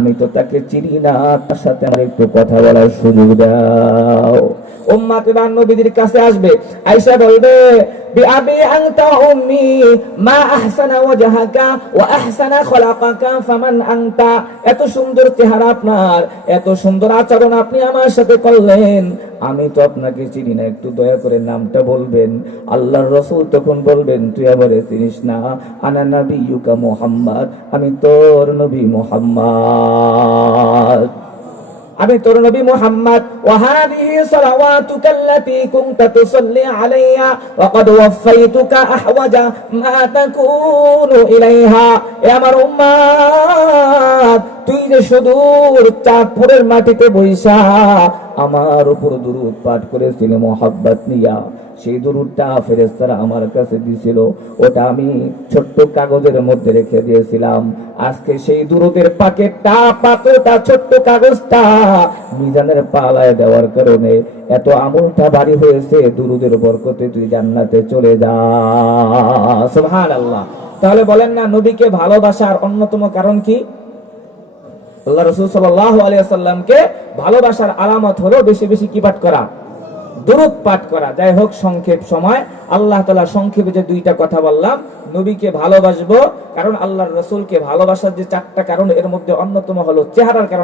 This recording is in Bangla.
আমি তো তাকে চিনি না, তার সাথে আমার একটু কথা বলার সুযোগ দাও। উম্মাতেরা নবীদের কাছে আসবে, আয়েশা বলবে বিআবি আনতা উম্মি মা আহসানা ওয়াজহাকা ওয়া আহসানা খলাকাকা ফামান আনতা। এত সুন্দর চেহারা আপনার, এত সুন্দর আচরণ আপনি আমার সাথে করলেন, আমি তো আপনাকে চিনি না, একটু দয়া করে নামটা বলবেন। আল্লাহর রাসূল তখন বলবেন তুই আমারে চিনিস না, আনা নাবিয়ুকা মুহাম্মদ, আমি তোর নবী মুহাম্মদ, আমি তোর নবী মুহাম্মদ। ওয়া হাদিহি সালাওয়াতুকাল্লাতী কুনতা তুসাল্লি আলাইহা ওয়া ক্বাদ ওয়াফাইতুকা আহওয়াজা মা তাকুনু ইলাইহা। এ আমার উম্মত, তুই যে সুদূর চাঁদপুরের মাটিতে বইসা আমার উপর দুরূদ পাঠ করেছিলি মোহাব্বত নিয়া, সেই দুরূদটা ফেরেশতারা আমার কাছে দিছিল, ওটা আমি ছোট্ট কাগজের মধ্যে রেখে দিয়েছিলাম। আজকে সেই দুরূদের প্যাকেটটা, পাত্রটা, ছোট্ট কাগজটা মিজানের পালায় দেওয়ার কারণে এত আমলটা ভারী হয়েছে, দুরূদের বরকতে তুই জান্নাতে চলে যা। সুবহানাল্লাহ। তাহলে বলেন না, নবীকে ভালোবাসার অন্যতম কারণ কি? আল্লাহ রাসূল সাল্লাল্লাহু আলাইহি ওয়াসাল্লামকে ভালোবাসার আলামত হলো বেশি বেশি কি পাঠ করা? দুরূদ পাঠ করা। যাই হোক, সংক্ষেপ সময়, আল্লাহ তাআলা সংক্ষেপে যে দুইটা কথা বললাম, নবীকে ভালোবাসবো কারণ আল্লাহর রাসূলকে ভালোবাসার যে চারটা কারণ, এর মধ্যে অন্যতম হলো চেহারার কারণ।